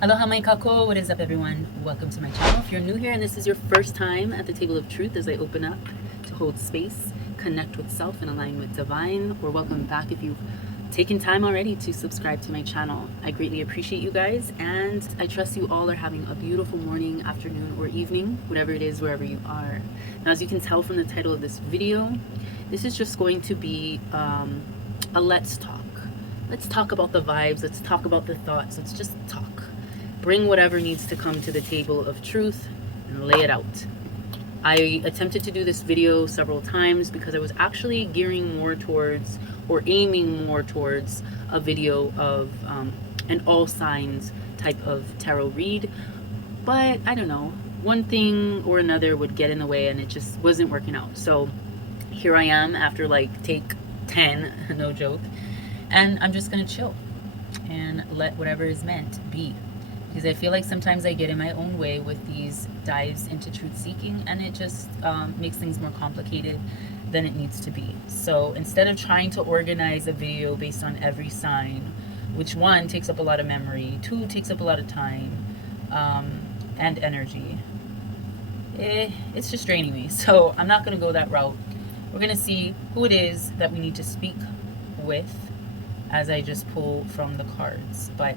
Aloha mai kako, what is up everyone? Welcome to my channel. If you're new here and this is your first time at the table of truth as I open up to hold space, connect with self and align with divine, or welcome back if you've taken time already to subscribe to my channel. I greatly appreciate you guys and I trust you all are having a beautiful morning, afternoon, or evening, whatever it is, wherever you are. Now as you can tell from the title of this video, this is just going to be a let's talk. Let's talk about the vibes, let's talk about the thoughts, let's just talk. Bring whatever needs to come to the table of truth and lay it out. I attempted to do this video several times because I was actually gearing more towards or aiming more towards a video of an all signs type of tarot read. But I don't know, one thing or another would get in the way and it just wasn't working out. So here I am after like take 10, no joke. And I'm just gonna chill and let whatever is meant be. Because I feel like sometimes I get in my own way with these dives into truth seeking and it just makes things more complicated than it needs to be. So instead of trying to organize a video based on every sign, which one takes up a lot of memory, two takes up a lot of time and energy, it's just draining me. So I'm not gonna go that route. We're gonna see who it is that we need to speak with as I just pull from the cards. But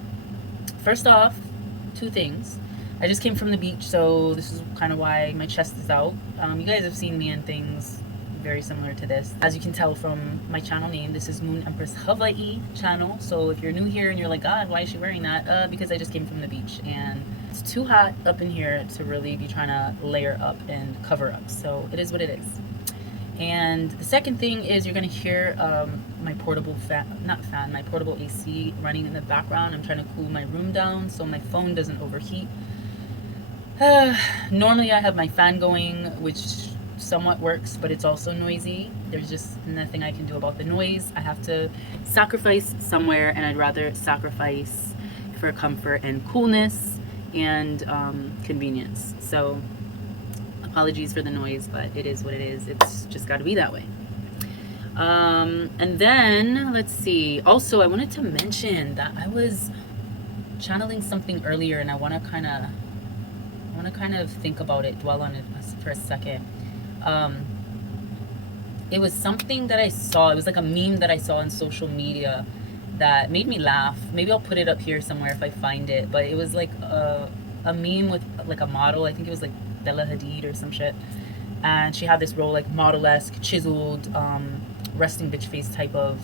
first off, two things. I just came from the beach, so this is kind of why my chest is out. You guys have seen me in things very similar to this. As you can tell from my channel name, this is Moon Empress Hawai'i channel. So if you're new here and you're like, God, why is she wearing that? Because I just came from the beach and it's too hot up in here to really be trying to layer up and cover up. So it is what it is. And the second thing is you're gonna hear my portable my portable AC running in the background. I'm trying to cool my room down so my phone doesn't overheat. Normally I have my fan going, which somewhat works, but it's also noisy. There's just nothing I can do about the noise. I have to sacrifice somewhere, and I'd rather sacrifice for comfort and coolness and convenience. So apologies for the noise, but it is what it is. It's just got to be that way. And then let's see. Also, I wanted to mention that I was channeling something earlier, and I want to kind of think about it, dwell on it for a second. It was something that I saw. It was like a meme that I saw on social media that made me laugh. Maybe I'll put it up here somewhere if I find it. But it was like a meme with like a model. I think it was like Bella Hadid or some shit, and she had this real like model-esque chiseled resting bitch face type of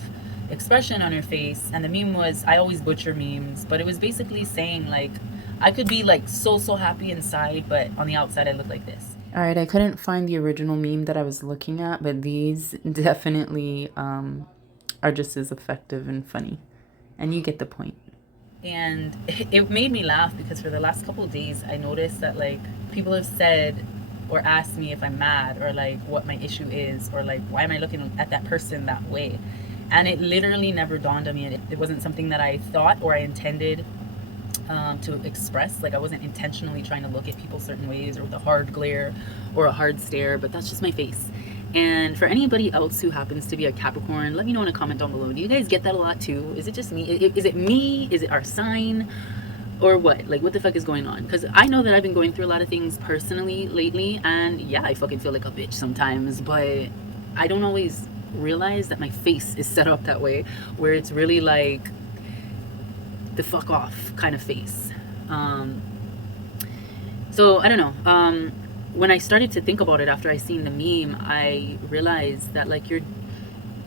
expression on her face, and the meme was, I always butcher memes, but it was basically saying like I could be like so happy inside, but on the outside I look like this. All right, I couldn't find the original meme that I was looking at, but these definitely are just as effective and funny, and you get the point. And it made me laugh because for the last couple of days I noticed that like people have said or asked me if I'm mad or like what my issue is or like why am I looking at that person that way, and it literally never dawned on me. It wasn't something that I thought or I intended to express. Like I wasn't intentionally trying to look at people certain ways or with a hard glare or a hard stare, but that's just my face. And for anybody else who happens to be a Capricorn, let me know in a comment down below. Do you guys get that a lot too? Is it just me? Is it me? Is it our sign? Or what? Like, what the fuck is going on? Because I know that I've been going through a lot of things personally lately, and yeah, I fucking feel like a bitch sometimes, but I don't always realize that my face is set up that way, where it's really like the fuck off kind of face. So I don't know. When I started to think about it after I seen the meme, I realized that like you're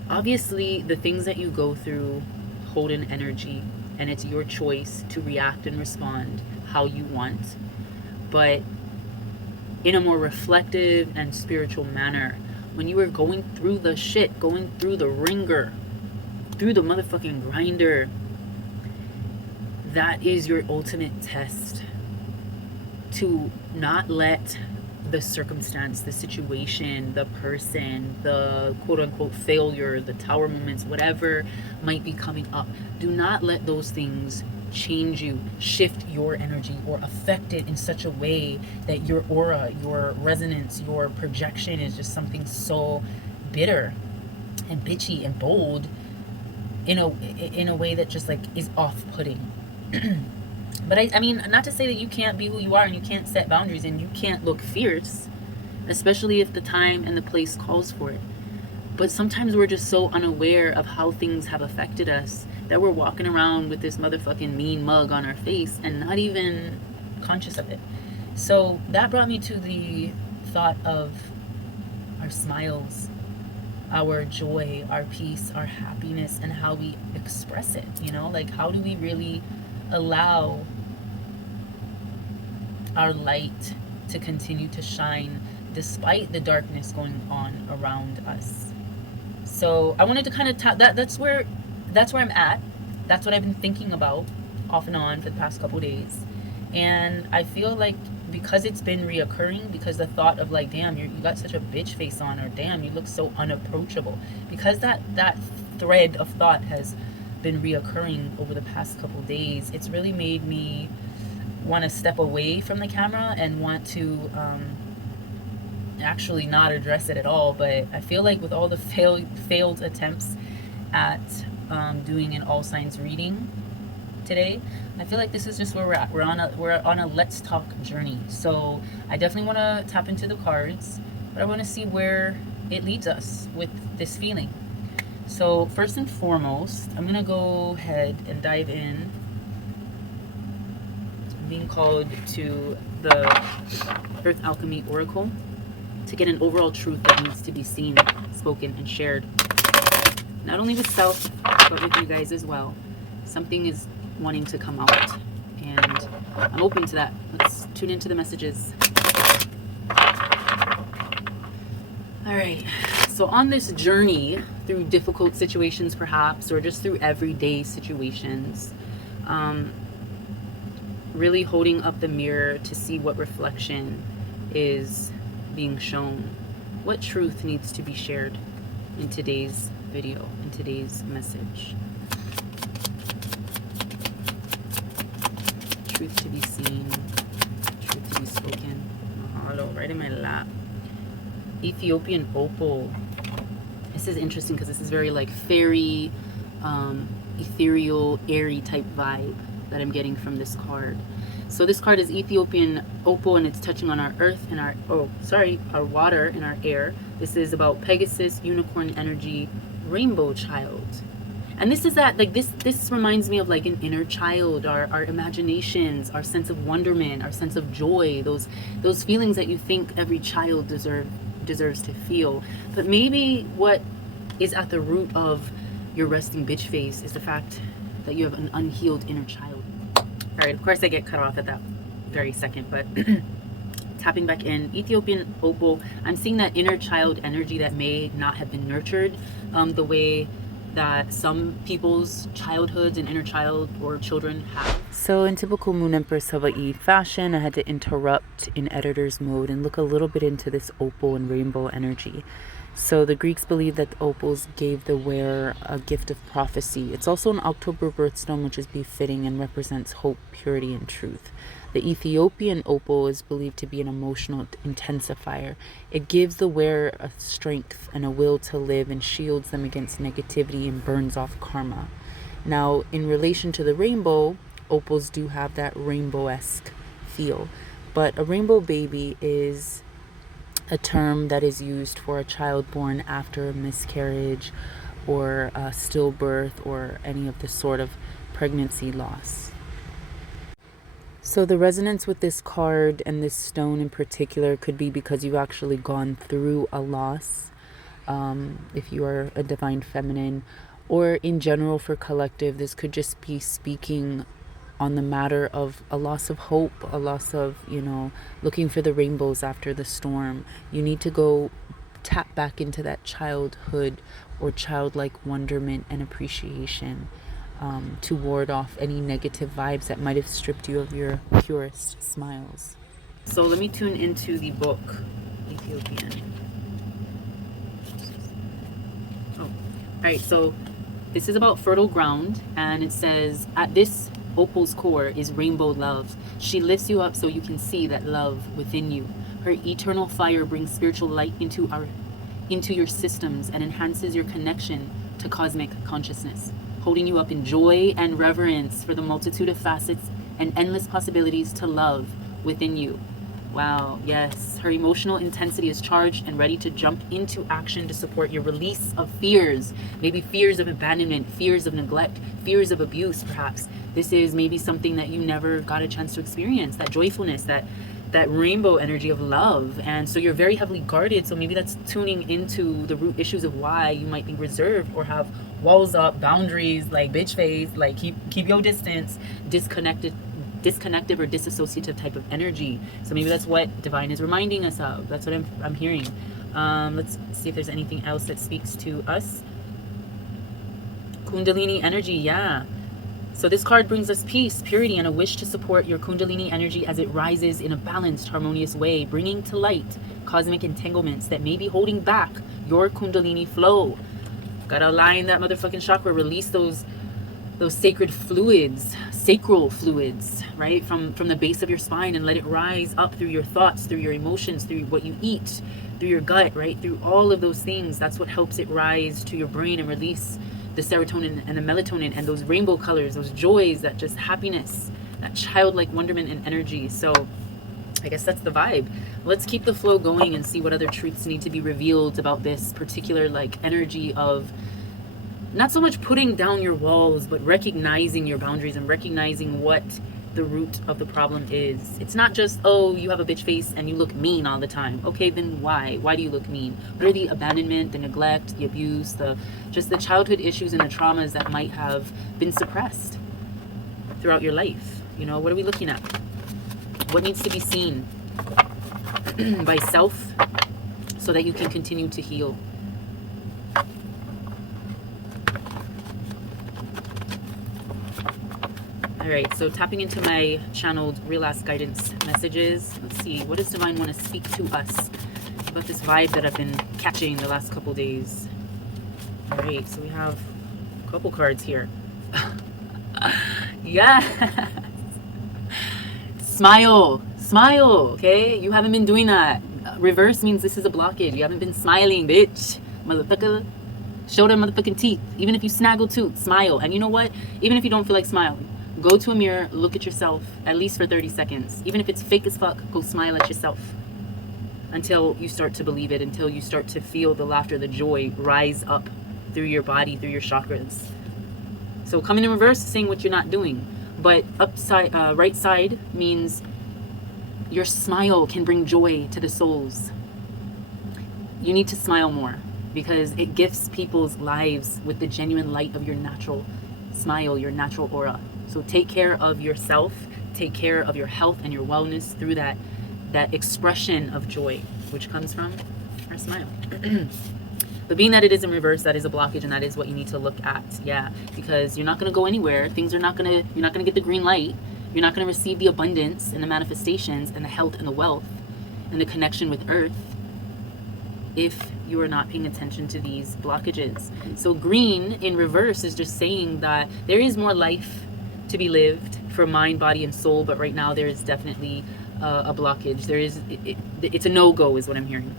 obviously the things that you go through hold an energy, and it's your choice to react and respond how you want, but in a more reflective and spiritual manner. When you were going through the shit, going through the ringer, through the motherfucking grinder, that is your ultimate test to not let the circumstance, the situation, the person, the quote-unquote failure, the tower moments, whatever might be coming up, do not let those things change you, shift your energy, or affect it in such a way that your aura, your resonance, your projection is just something so bitter and bitchy and bold in a way that just like is off-putting. But I mean, not to say that you can't be who you are and you can't set boundaries and you can't look fierce, especially if the time and the place calls for it. But sometimes we're just so unaware of how things have affected us that we're walking around with this motherfucking mean mug on our face and not even conscious of it. So that brought me to the thought of our smiles, our joy, our peace, our happiness, and how we express it. You know, like, how do we really allow our light to continue to shine despite the darkness going on around us? So I wanted to kind of that's where I'm at. That's what I've been thinking about off and on for the past couple days. And I feel like because it's been reoccurring, because the thought of like, damn, you got such a bitch face on, or damn, you look so unapproachable, because that thread of thought has been reoccurring over the past couple days, it's really made me want to step away from the camera and want to actually not address it at all. But I feel like with all the failed attempts at doing an all signs reading today, I feel like this is just where we're at. We're on a let's talk journey. So I definitely want to tap into the cards, but I want to see where it leads us with this feeling. So first and foremost, I'm gonna go ahead and dive in. I'm being called to the Earth Alchemy Oracle to get an overall truth that needs to be seen, spoken, and shared, not only with self but with you guys as well. Something is wanting to come out, and I'm open to that. Let's tune into the messages. All right, so on this journey through difficult situations perhaps, or just through everyday situations, really holding up the mirror to see what reflection is being shown, what truth needs to be shared in today's video, in today's message. Truth to be seen, truth to be spoken. Mahalo, right in my lap. Ethiopian opal. This is interesting because this is very like fairy, ethereal, airy type vibe that I'm getting from this card. So this card is Ethiopian opal, and it's touching on our earth and our water and our air. This is about Pegasus, unicorn energy, rainbow child. And this is that, like, this reminds me of like an inner child, our imaginations, our sense of wonderment, our sense of joy, those feelings that you think every child deserves to feel. But maybe what is at the root of your resting bitch face is the fact that you have an unhealed inner child. All right, of course I get cut off at that very second, but tapping back in, Ethiopian opal, I'm seeing that inner child energy that may not have been nurtured the way that some people's childhoods and inner child or children have. So in typical Moon Empress Hawai'i fashion, I had to interrupt in editor's mode and look a little bit into this opal and rainbow energy. So the Greeks believed that the opals gave the wearer a gift of prophecy. It's also an October birthstone, which is befitting and represents hope, purity, and truth. The Ethiopian opal is believed to be an emotional intensifier. It gives the wearer a strength and a will to live and shields them against negativity and burns off karma. Now, in relation to the rainbow, opals do have that rainbow-esque feel. But a rainbow baby is a term that is used for a child born after a miscarriage or a stillbirth or any of the sort of pregnancy loss. So the resonance with this card and this stone in particular could be because you've actually gone through a loss, if you are a divine feminine, or in general for collective, this could just be speaking on the matter of a loss of hope, a loss of, looking for the rainbows after the storm. You need to go tap back into that childhood or childlike wonderment and appreciation to ward off any negative vibes that might have stripped you of your purest smiles. So let me tune into the book, Ethiopian. Oh, all right, so this is about fertile ground, and it says, at this opal's core is rainbow love. She lifts you up so you can see that love within you. Her eternal fire brings spiritual light into your systems and enhances your connection to cosmic consciousness, holding you up in joy and reverence for the multitude of facets and endless possibilities to love within you. Wow, yes. Her emotional intensity is charged and ready to jump into action to support your release of fears. Maybe fears of abandonment, fears of neglect, fears of abuse, perhaps. This is maybe something that you never got a chance to experience, that joyfulness, that rainbow energy of love. And so you're very heavily guarded. So maybe that's tuning into the root issues of why you might be reserved or have walls up, boundaries, like bitch face, like keep your distance, disconnected or disassociative type of energy. So maybe that's what divine is reminding us of. That's what I'm hearing. Let's see if there's anything else that speaks to us. Kundalini energy, yeah. So this card brings us peace, purity, and a wish to support your Kundalini energy as it rises in a balanced, harmonious way, bringing to light cosmic entanglements that may be holding back your Kundalini flow. Gotta align that motherfucking chakra, release those sacred fluids, sacral fluids, right? From the base of your spine, and let it rise up through your thoughts, through your emotions, through what you eat, through your gut, right? Through all of those things. That's what helps it rise to your brain and release the serotonin and the melatonin and those rainbow colors, those joys, that just happiness, that childlike wonderment and energy. So I guess that's the vibe. Let's keep the flow going and see what other truths need to be revealed about this particular like energy of not so much putting down your walls, but recognizing your boundaries and recognizing what the root of the problem is. It's not just, oh, you have a bitch face and you look mean all the time. Okay, then why? Why do you look mean? What are the abandonment, the neglect, the abuse, just the childhood issues and the traumas that might have been suppressed throughout your life? You know, what are we looking at? What needs to be seen by self so that you can continue to heal? All right, so tapping into my channeled Real Ask Guidance messages. Let's see, what does Divine want to speak to us about this vibe that I've been catching the last couple days? All right, so we have a couple cards here. Yeah. Smile, okay? You haven't been doing that. Reverse means this is a blockage. You haven't been smiling, bitch. Motherfucker. Show them motherfucking teeth. Even if you snaggle tooth, smile. And you know what? Even if you don't feel like smiling, go to a mirror, look at yourself, at least for 30 seconds. Even if it's fake as fuck, go smile at yourself. Until you start to believe it, until you start to feel the laughter, the joy rise up through your body, through your chakras. So coming in reverse is saying what you're not doing. But upside, right side means your smile can bring joy to the souls. You need to smile more because it gifts people's lives with the genuine light of your natural smile, your natural aura. So take care of yourself, take care of your health and your wellness through that expression of joy, which comes from our smile. But being that it is in reverse, that is a blockage, and that is what you need to look at. Yeah, because you're not going to go anywhere. Things are not going to, you're not going to get the green light. You're not going to receive the abundance and the manifestations and the health and the wealth and the connection with earth if you are not paying attention to these blockages. So green in reverse is just saying that there is more life to be lived for mind, body, and soul, but right now there is definitely a blockage. There is, it's a no-go is what I'm hearing.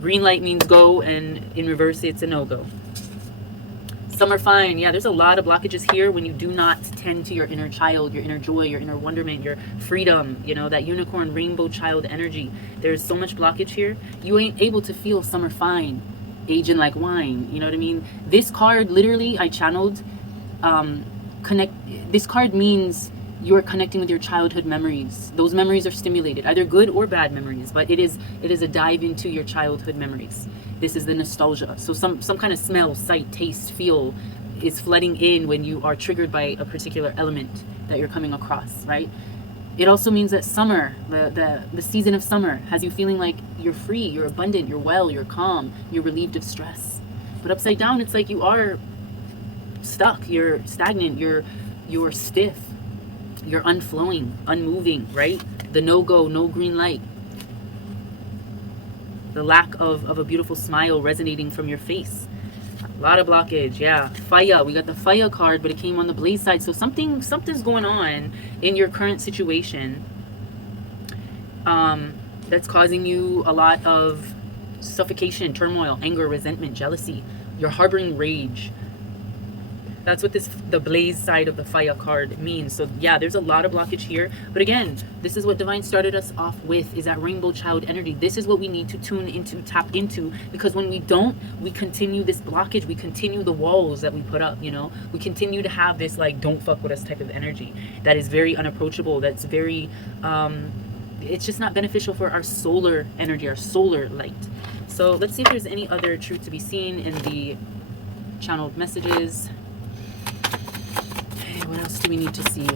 Green light means go, and in reverse it's a no-go. Some are fine. Yeah, there's a lot of blockages here when you do not tend to your inner child, your inner joy, your inner wonderment, your freedom, you know, that unicorn rainbow child energy. There's so much blockage here. You ain't able to feel some are fine, aging like wine. You know what I mean? This card, literally, I channeled, this card means you're connecting with your childhood memories. Those memories are stimulated, either good or bad memories, but it is a dive into your childhood memories. This is the nostalgia. So some kind of smell, sight, taste, feel is flooding in when you are triggered by a particular element that you're coming across, right? It also means that summer, the season of summer, has you feeling like you're free, you're abundant, you're well, you're calm, you're relieved of stress. But upside down, it's like you are stuck, you're stagnant, you're stiff, you're unflowing, unmoving, right? The no-go, no green light. The lack of a beautiful smile resonating from your face. A lot of blockage, yeah. Fire, we got the fire card, but it came on the blaze side. So something's going on in your current situation that's causing you a lot of suffocation, turmoil, anger, resentment, jealousy. You're harboring rage. That's what the blaze side of the fire card means. So yeah, there's a lot of blockage here. But again, this is what divine started us off with, is that rainbow child energy. This is what we need to tune into, tap into, because when we don't, we continue this blockage. We continue the walls that we put up, you know. We continue to have this like, don't fuck with us type of energy that is very unapproachable. That's very, it's just not beneficial for our solar energy, our solar light. So let's see if there's any other truth to be seen in the channeled messages. What else do we need to see?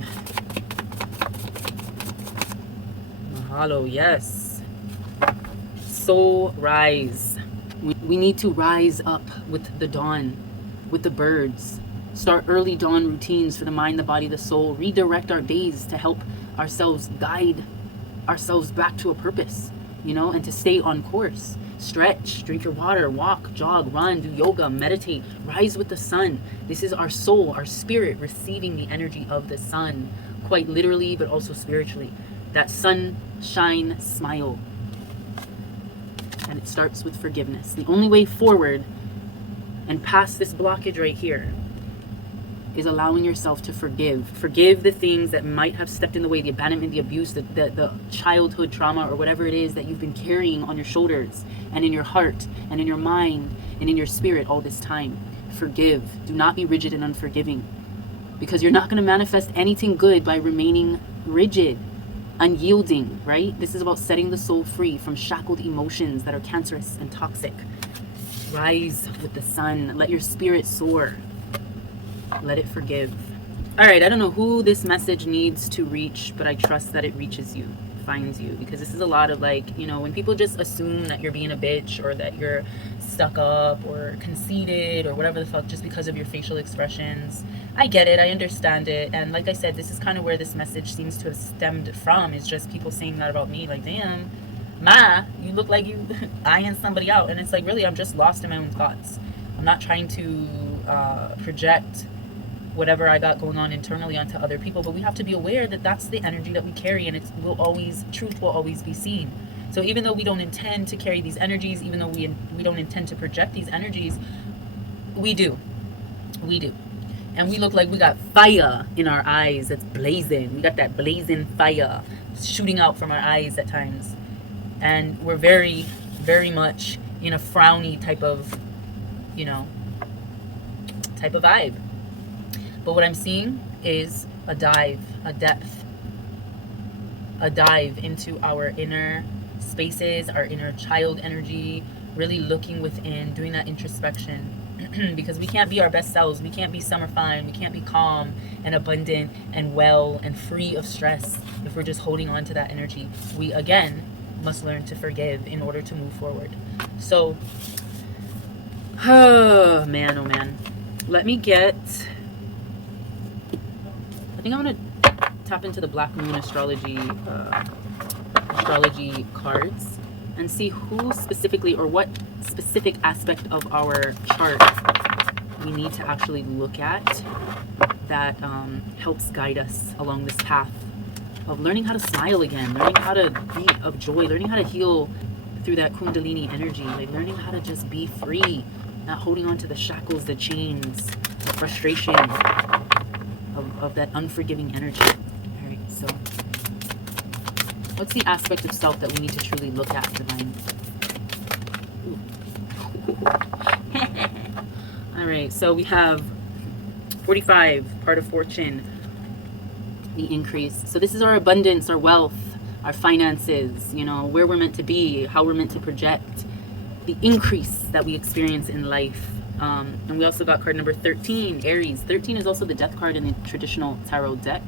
Mahalo, yes. Soul rise. We need to rise up with the dawn, with the birds. Start early dawn routines for the mind, the body, the soul. Redirect our days to help ourselves guide ourselves back to a purpose, you know, and to stay on course. Stretch, drink your water, walk, jog, run, do yoga, meditate, rise with the sun. This is our soul, our spirit receiving the energy of the sun, quite literally, but also spiritually. That sunshine smile. And it starts with forgiveness. The only way forward and past this blockage right here is allowing yourself to forgive. Forgive the things that might have stepped in the way, the abandonment, the abuse, the childhood trauma, or whatever it is that you've been carrying on your shoulders and in your heart and in your mind and in your spirit all this time. Forgive. Do not be rigid and unforgiving, because you're not going to manifest anything good by remaining rigid, unyielding, right? This is about setting the soul free from shackled emotions that are cancerous and toxic. Rise with the sun. Let your spirit soar. Let it forgive. All right, I don't know who this message needs to reach, but I trust that it reaches you, finds you, because this is a lot of like, you know, when people just assume that you're being a bitch or that you're stuck up or conceited or whatever the fuck just because of your facial expressions. I get it, I understand it, and like I said, this is kind of where this message seems to have stemmed from, is just people saying that about me, like, damn, Ma, you look like you eyeing somebody out. And it's like, really, I'm just lost in my own thoughts. I'm not trying to project whatever I got going on internally onto other people, but we have to be aware that that's the energy that we carry, and truth will always be seen. So even though we don't intend to carry these energies, even though we don't intend to project these energies, we do, and we look like we got fire in our eyes that's blazing. We got that blazing fire shooting out from our eyes at times, and we're very, very much in a frowny type of, you know, type of vibe. But what I'm seeing is a dive, a depth, a dive into our inner spaces, our inner child energy, really looking within, doing that introspection. Because we can't be our best selves. We can't be summer fine. We can't be calm and abundant and well and free of stress if we're just holding on to that energy. We, again, must learn to forgive in order to move forward. So, oh man. Let me get... I think I'm going to tap into the Black Moon astrology cards and see who specifically, or what specific aspect of our chart we need to actually look at that helps guide us along this path of learning how to smile again, learning how to be of joy, learning how to heal through that Kundalini energy, like learning how to just be free, not holding on to the shackles, the chains, the frustration of that unforgiving energy. All right, so what's the aspect of self that we need to truly look at, Divine? All right, so we have 45, part of fortune, the increase. So this is our abundance, our wealth, our finances, you know, where we're meant to be, how we're meant to project, the increase that we experience in life. And we also got card number 13, Aries. 13 is also the death card in the traditional tarot deck,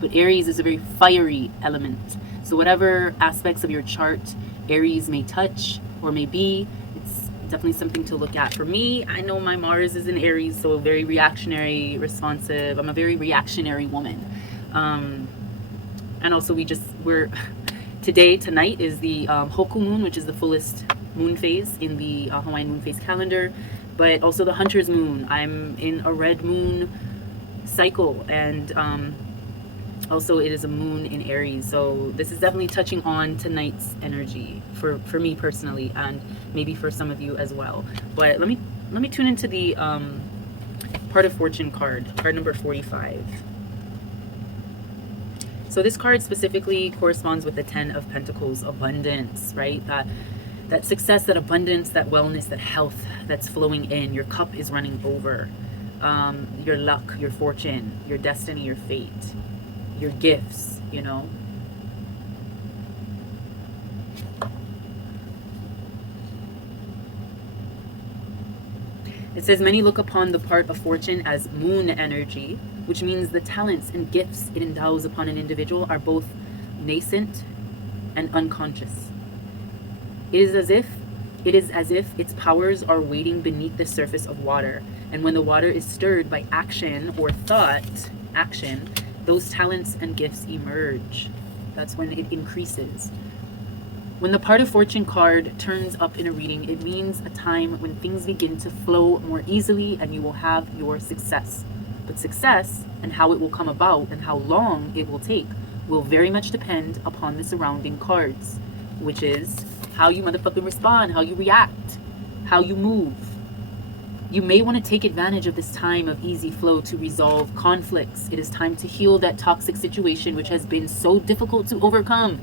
but Aries is a very fiery element. So whatever aspects of your chart Aries may touch or may be, it's definitely something to look at. For me, I know my Mars is in Aries, so very reactionary, responsive. I'm a very reactionary woman. And also tonight is the Hoku moon, which is the fullest moon phase in the Hawaiian moon phase calendar, but also the hunter's moon. I'm in a red moon cycle, and also it is a moon in Aries. So this is definitely touching on tonight's energy for me personally, and maybe for some of you as well. But let me tune into the part of fortune card number 45. So this card specifically corresponds with the 10 of Pentacles, abundance, right? That success, that abundance, that wellness, that health that's flowing in. Your cup is running over. Your luck, your fortune, your destiny, your fate, your gifts, you know. It says, many look upon the part of fortune as moon energy, which means the talents and gifts it endows upon an individual are both nascent and unconscious. It is as if its powers are waiting beneath the surface of water. And when the water is stirred by action or thought, those talents and gifts emerge. That's when it increases. When the part of fortune card turns up in a reading, it means a time when things begin to flow more easily and you will have your success. But success and how it will come about and how long it will take will very much depend upon the surrounding cards, which is how you motherfucking respond, how you react, how you move. You may want to take advantage of this time of easy flow to resolve conflicts. It is time to heal that toxic situation which has been so difficult to overcome.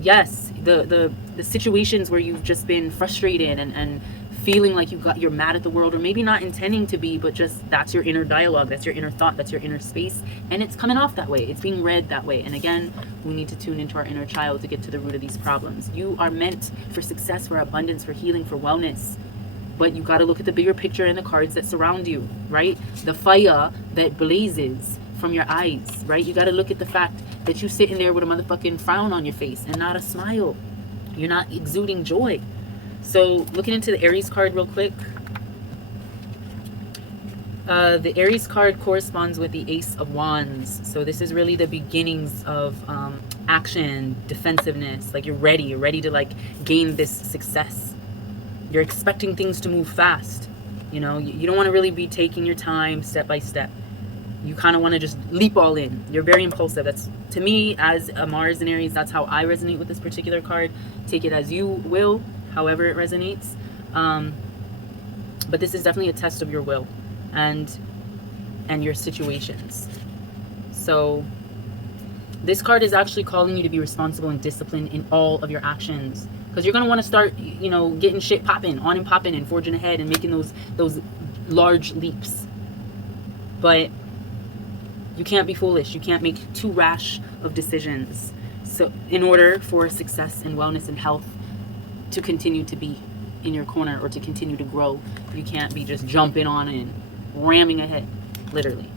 Yes, the situations where you've just been frustrated and feeling like you're mad at the world, or maybe not intending to be, but just that's your inner dialogue, that's your inner thought, that's your inner space, and it's coming off that way. It's being read that way. And again, we need to tune into our inner child to get to the root of these problems. You are meant for success, for abundance, for healing, for wellness. But you got to look at the bigger picture and the cards that surround you, right? The fire that blazes from your eyes, right? You got to look at the fact that you sitting there with a motherfucking frown on your face and not a smile. You're not exuding joy. So looking into the Aries card real quick. The Aries card corresponds with the Ace of Wands. So this is really the beginnings of action, defensiveness. Like you're ready to like gain this success. You're expecting things to move fast. You know, you don't want to really be taking your time step by step. You kind of want to just leap all in. You're very impulsive. That's, to me, as a Mars in Aries, that's how I resonate with this particular card. Take it as you will, however it resonates. But this is definitely a test of your will and your situations. So this card is actually calling you to be responsible and disciplined in all of your actions. Because you're going to want to start, you know, getting shit popping, on and popping and forging ahead and making those large leaps. But you can't be foolish. You can't make too rash of decisions. So in order for success and wellness and health to continue to be in your corner or to continue to grow, you can't be just jumping on and ramming ahead, literally.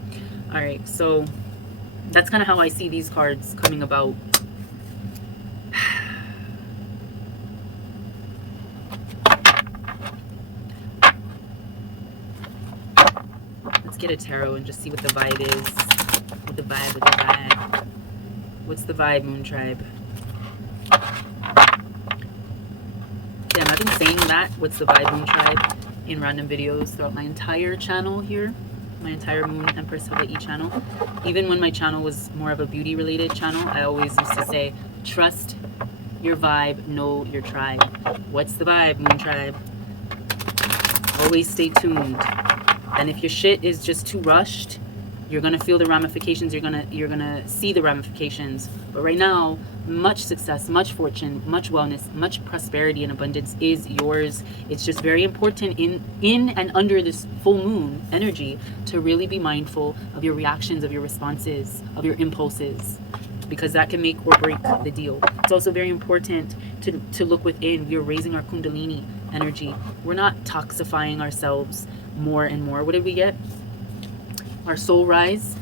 All right, so that's kind of how I see these cards coming about. Let's get a tarot and just see what the vibe is. With the vibe. What's the vibe, Moon Tribe? Damn, I've been saying that, what's the vibe, Moon Tribe, in random videos throughout my entire channel here. My entire Moon Empress Hawai'i channel. Even when my channel was more of a beauty related channel, I always used to say, trust your vibe, know your tribe. What's the vibe, Moon Tribe? Always stay tuned. And if your shit is just too rushed, you're gonna feel the ramifications. You're gonna see the ramifications. But right now, much success, much fortune, much wellness, much prosperity and abundance is yours. It's just very important in and under this full moon energy to really be mindful of your reactions, of your responses, of your impulses, because that can make or break the deal. It's also very important to look within. We are raising our Kundalini energy. We're not toxifying ourselves more and more. What did we get? Our soul rise.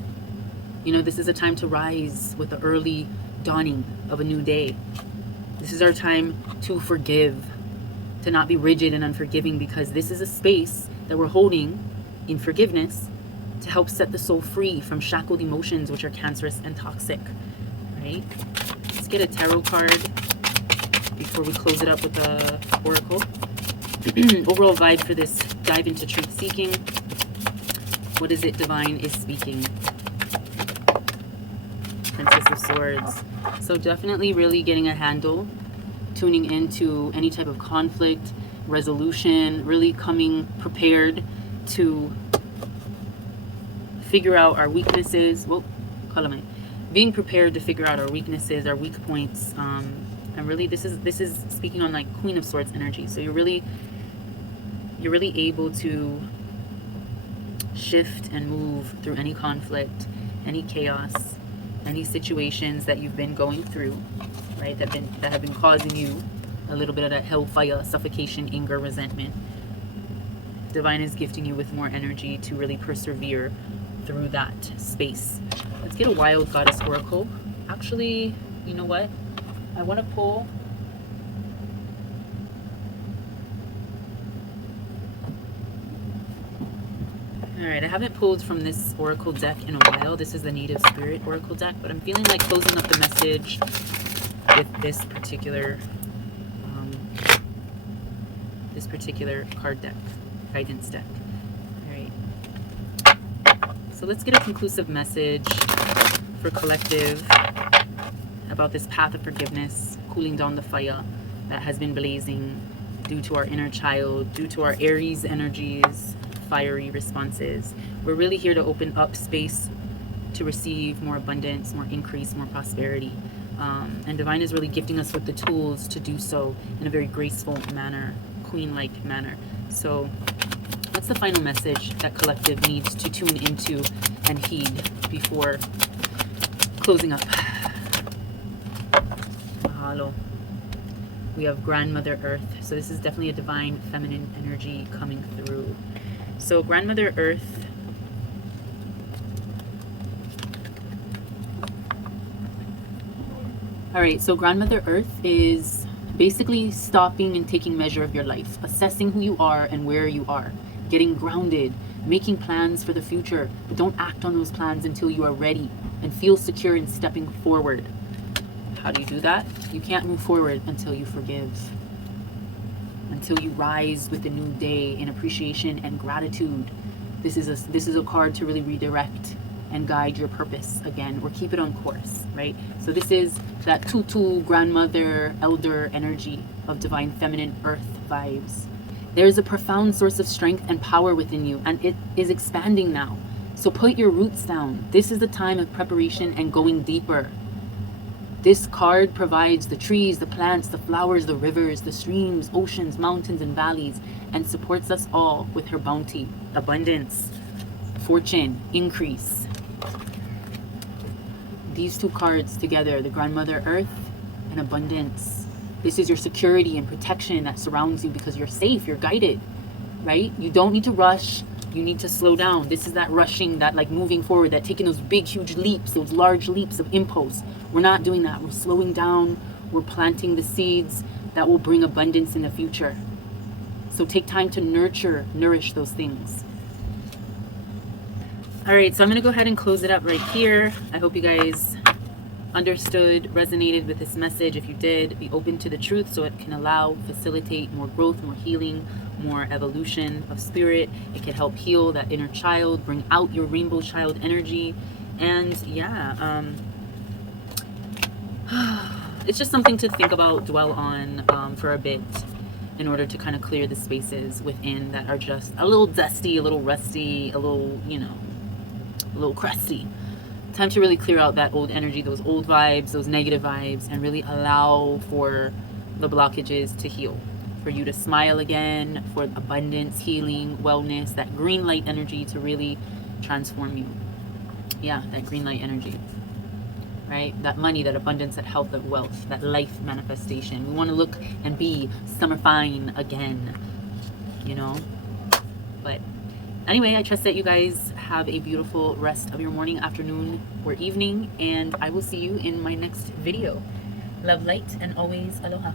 You know, this is a time to rise with the early dawning of a new day. This is our time to forgive, to not be rigid and unforgiving, because this is a space that we're holding in forgiveness to help set the soul free from shackled emotions which are cancerous and toxic, right? Let's get a tarot card before we close it up with the oracle. Overall vibe for this dive into truth seeking. What is it divine is speaking? Princess of Swords. So definitely really getting a handle, tuning into any type of conflict, resolution, really coming prepared to figure out our weaknesses. Well, being prepared to figure out our weaknesses, our weak points. And really, this is speaking on like Queen of Swords energy. So you're really able to shift and move through any conflict, any chaos, any situations that you've been going through, right? That have been causing you a little bit of that hellfire, suffocation, anger, resentment. Divine is gifting you with more energy to really persevere through that space. Let's get a wild goddess oracle. Actually, you know what? I want to pull Alright, I haven't pulled from this oracle deck in a while. This is the Native Spirit oracle deck, but I'm feeling like closing up the message with this particular card deck, guidance deck. Alright. So let's get a conclusive message for collective about this path of forgiveness, cooling down the fire that has been blazing due to our inner child, due to our Aries energies, fiery responses. We're really here to open up space to receive more abundance, more increase, more prosperity. And Divine is really gifting us with the tools to do so in a very graceful manner, queen-like manner. So what's the final message that collective needs to tune into and heed before closing up? Mahalo. We have Grandmother Earth. So this is definitely a divine feminine energy coming through. So Grandmother Earth, alright, so Grandmother Earth is basically stopping and taking measure of your life, assessing who you are and where you are, getting grounded, making plans for the future, but don't act on those plans until you are ready and feel secure in stepping forward. How do you do that? You can't move forward until you forgive. Until you rise with a new day in appreciation and gratitude. This is a card to really redirect and guide your purpose again, or keep it on course, right? So this is that tutu, grandmother, elder energy of divine feminine earth vibes. There is a profound source of strength and power within you, and it is expanding now. So put your roots down. This is the time of preparation and going deeper. This card provides the trees, the plants, the flowers, the rivers, the streams, oceans, mountains, and valleys, and supports us all with her bounty, abundance, fortune, increase. These two cards together, the Grandmother Earth and abundance. This is your security and protection that surrounds you because you're safe, you're guided, right? You don't need to rush. You need to slow down. This is that rushing, that like moving forward, that taking those big, huge leaps, those large leaps of impulse. We're not doing that. We're slowing down. We're planting the seeds that will bring abundance in the future. So take time to nourish those things. All right, so I'm going to go ahead and close it up right here. I hope you guys understood, resonated with this message. If you did, be open to the truth so it can facilitate more growth, more healing, more evolution of spirit. It can help heal that inner child, bring out your rainbow child energy. And yeah, it's just something to think about, dwell on for a bit in order to kind of clear the spaces within that are just a little dusty, a little rusty, a little, a little crusty. Time to really clear out that old energy, those old vibes, those negative vibes, and really allow for the blockages to heal. For you to smile again, for abundance, healing, wellness, that green light energy to really transform you. Yeah, that green light energy, right? That money, that abundance, that health, that wealth, that life manifestation. We want to look and be summer fine again, But anyway, I trust that you guys have a beautiful rest of your morning, afternoon, or evening, and I will see you in my next video. Love, light, and always aloha.